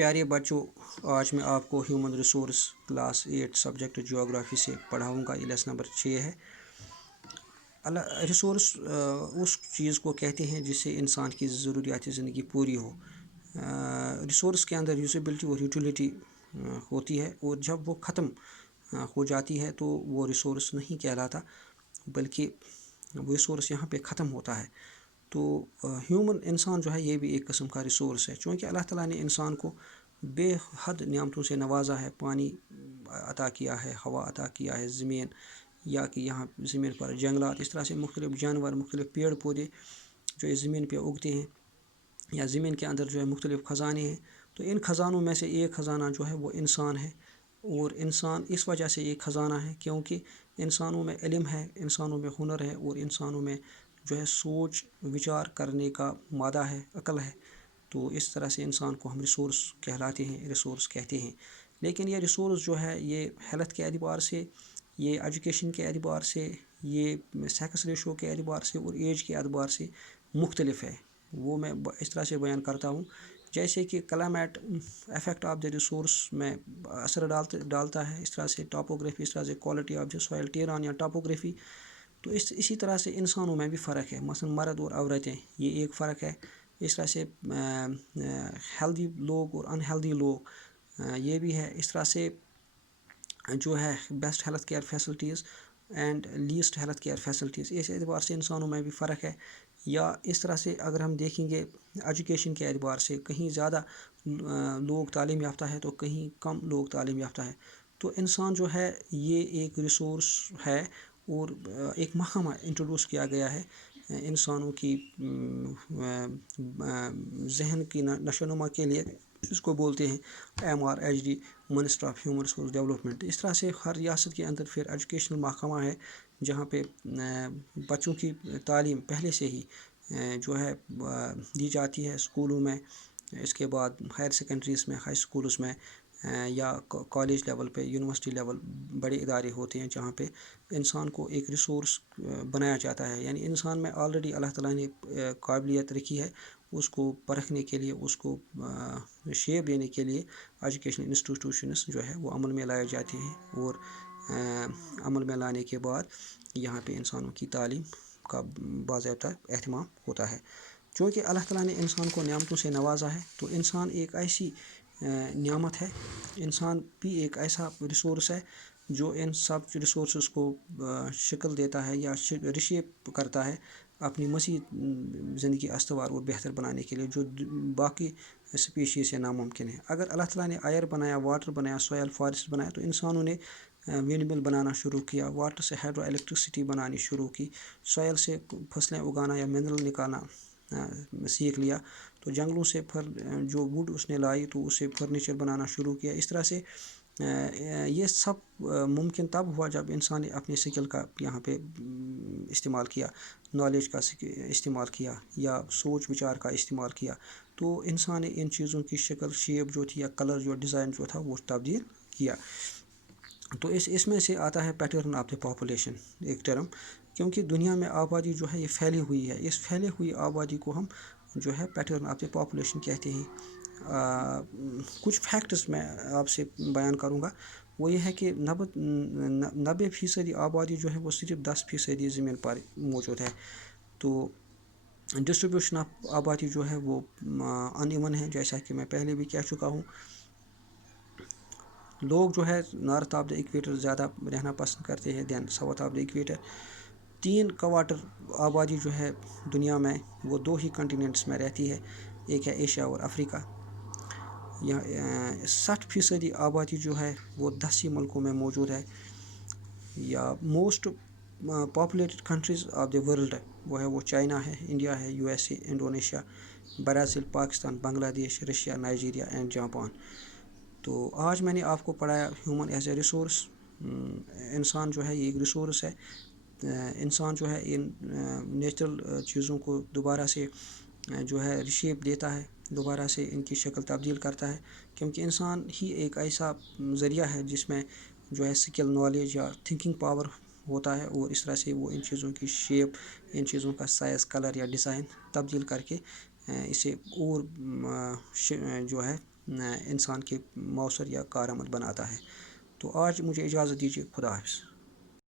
پیارے بچوں، آج میں آپ کو human resource class 8 subject geography سے پڑھاؤں گا. یہ لیسن نمبر 6 ہے. ریسورس اس چیز کو کہتے ہیں جس سے انسان کی ضروریات زندگی پوری ہو. ریسورس کے اندر یوزیبلٹی اور یوٹیلیٹی ہوتی ہے، اور جب وہ ختم ہو جاتی ہے تو وہ ریسورس نہیں کہلاتا، بلکہ وہ ریسورس یہاں پہ ختم ہوتا ہے. تو ہیومن انسان جو ہے یہ بھی ایک قسم کا ریسورس ہے، چونکہ اللہ تعالیٰ نے انسان کو بے حد نعمتوں سے نوازا ہے. پانی عطا کیا ہے، ہوا عطا کیا ہے، زمین، یا کہ یہاں زمین پر جنگلات، اس طرح سے مختلف جانور، مختلف پیڑ پودے جو اس زمین پہ اگتے ہیں، یا زمین کے اندر جو ہے مختلف خزانے ہیں. تو ان خزانوں میں سے ایک خزانہ جو ہے وہ انسان ہے، اور انسان اس وجہ سے ایک خزانہ ہے کیونکہ انسانوں میں علم ہے، انسانوں میں ہنر ہے، اور انسانوں میں جو ہے سوچ وچار کرنے کا مادہ ہے، عقل ہے. تو اس طرح سے انسان کو ہم ریسورس کہلاتے ہیں، ریسورس کہتے ہیں. لیکن یہ ریسورس جو ہے یہ ہیلتھ کے اعتبار سے، یہ ایجوکیشن کے اعتبار سے، یہ سیکس ریشو کے اعتبار سے اور ایج کے اعتبار سے مختلف ہے. وہ میں اس طرح سے بیان کرتا ہوں جیسے کہ climate affect of the resource میں اثر ڈالتا ہے. اس طرح سے ٹاپوگرافی، اس طرح سے کوالٹی آف دا سوائل ٹیران یا ٹاپوگرافی. تو اسی طرح سے انسانوں میں بھی فرق ہے، مثلا مرد اور عورتیں، یہ ایک فرق ہے. اس طرح سے ہیلدی لوگ اور ان ہیلدی لوگ یہ بھی ہے. اس طرح سے جو ہے best health care facilities and least health care facilities, اس اعتبار سے انسانوں میں بھی فرق ہے. یا اس طرح سے اگر ہم دیکھیں گے ایجوکیشن کے اعتبار سے، کہیں زیادہ لوگ تعلیم یافتہ ہے تو کہیں کم لوگ تعلیم یافتہ ہے. تو انسان جو ہے یہ ایک ریسورس ہے، اور ایک محکمہ انٹروڈیوس کیا گیا ہے انسانوں کی ذہن کی نشو و نما کے لیے. اس کو بولتے ہیں MRHD، minister of human resource development. اس طرح سے ہر ریاست کے اندر پھر ایجوکیشنل محکمہ ہے جہاں پہ بچوں کی تعلیم پہلے سے ہی جو ہے دی جاتی ہے اسکولوں میں. اس کے بعد ہائر سیکنڈریز میں، ہائی اسکولز میں، یا کالج لیول پہ، یونیورسٹی لیول، بڑے ادارے ہوتے ہیں جہاں پہ انسان کو ایک ریسورس بنایا جاتا ہے. یعنی انسان میں آلریڈی اللہ تعالیٰ نے قابلیت رکھی ہے، اس کو پرکھنے کے لیے، اس کو شیپ دینے کے لیے ایجوکیشنل انسٹیٹیوشنز جو ہے وہ عمل میں لائے جاتے ہیں. اور عمل میں لانے کے بعد یہاں پہ انسانوں کی تعلیم کا باضابطہ اہتمام ہوتا ہے. چونکہ اللہ تعالیٰ نے انسان کو نعمتوں سے نوازا ہے، تو انسان ایک ایسی نعمت ہے، انسان بھی ایک ایسا ریسورس ہے جو ان سب ریسورسز کو شکل دیتا ہے یا ریشیپ کرتا ہے اپنی مزید زندگی استوار اور بہتر بنانے کے لیے، جو باقی اسپیشیز سے ناممکن ہے. اگر اللہ تعالیٰ نے ایئر بنایا، واٹر بنایا، سوائل فارسٹ بنایا، تو انسانوں نے ونڈ مل بنانا شروع کیا، واٹر سے ہائیڈرو الیکٹرسٹی بنانی شروع کی، سوائل سے فصلیں اگانا یا منرل نکالنا سیکھ لیا. تو جنگلوں سے جو ووڈ اس نے لائی تو اسے فرنیچر بنانا شروع کیا. اس طرح سے یہ سب ممکن تب ہوا جب انسان نے اپنی سکل کا یہاں پہ استعمال کیا، نالج کا استعمال کیا، یا سوچ وچار کا استعمال کیا. تو انسان نے ان چیزوں کی شکل، شیپ جو تھی، یا کلر جو ڈیزائن جو تھا وہ تبدیل کیا. تو اس میں سے آتا ہے پیٹرن آف دا پاپولیشن ایک ٹرم، کیونکہ دنیا میں آبادی جو ہے یہ پھیلی ہوئی ہے. اس پھیلی ہوئی آبادی کو ہم جو ہے پیٹرن آف دا پاپولیشن کہتے ہیں. کچھ فیکٹس میں آپ سے بیان کروں گا. وہ یہ ہے کہ 90% آبادی جو ہے وہ صرف 10% زمین پر موجود ہے. تو ڈسٹریبیوشن آف آبادی جو ہے وہ ان ایون ہے، جیسا کہ میں پہلے بھی کہہ چکا ہوں. لوگ جو ہے نارتھ آف دا ایکویٹر زیادہ رہنا پسند کرتے ہیں دین ساؤتھ آف دا ایکویٹر. 3/4 آبادی جو ہے دنیا میں وہ 2 ہی کنٹیننٹس میں رہتی ہے، ایک ہے ایشیا اور افریقہ. 60% آبادی جو ہے وہ 10 ہی ملکوں میں موجود ہے. یا most populated countries of the world وہ ہے، وہ چائنا ہے، انڈیا ہے، USA، انڈونیشیا، برازیل، پاکستان، بنگلہ دیش، رشیا، نائجیریا اینڈ جاپان. تو آج میں نے آپ کو پڑھایا ہیومن ایز اے ریسورس. انسان جو ہے یہ ایک ریسورس ہے. انسان جو ہے ان نیچرل چیزوں کو دوبارہ سے جو ہے ریشیپ دیتا ہے، دوبارہ سے ان کی شکل تبدیل کرتا ہے، کیونکہ انسان ہی ایک ایسا ذریعہ ہے جس میں جو ہے اسکل، نالج یا تھنکنگ پاور ہوتا ہے، اور اس طرح سے وہ ان چیزوں کی شیپ، ان چیزوں کا سائز، کلر یا ڈیزائن تبدیل کر کے اسے اور جو ہے انسان کے مؤثر یا کارآمد بناتا ہے. تو آج مجھے اجازت دیجیے. خدا حافظ.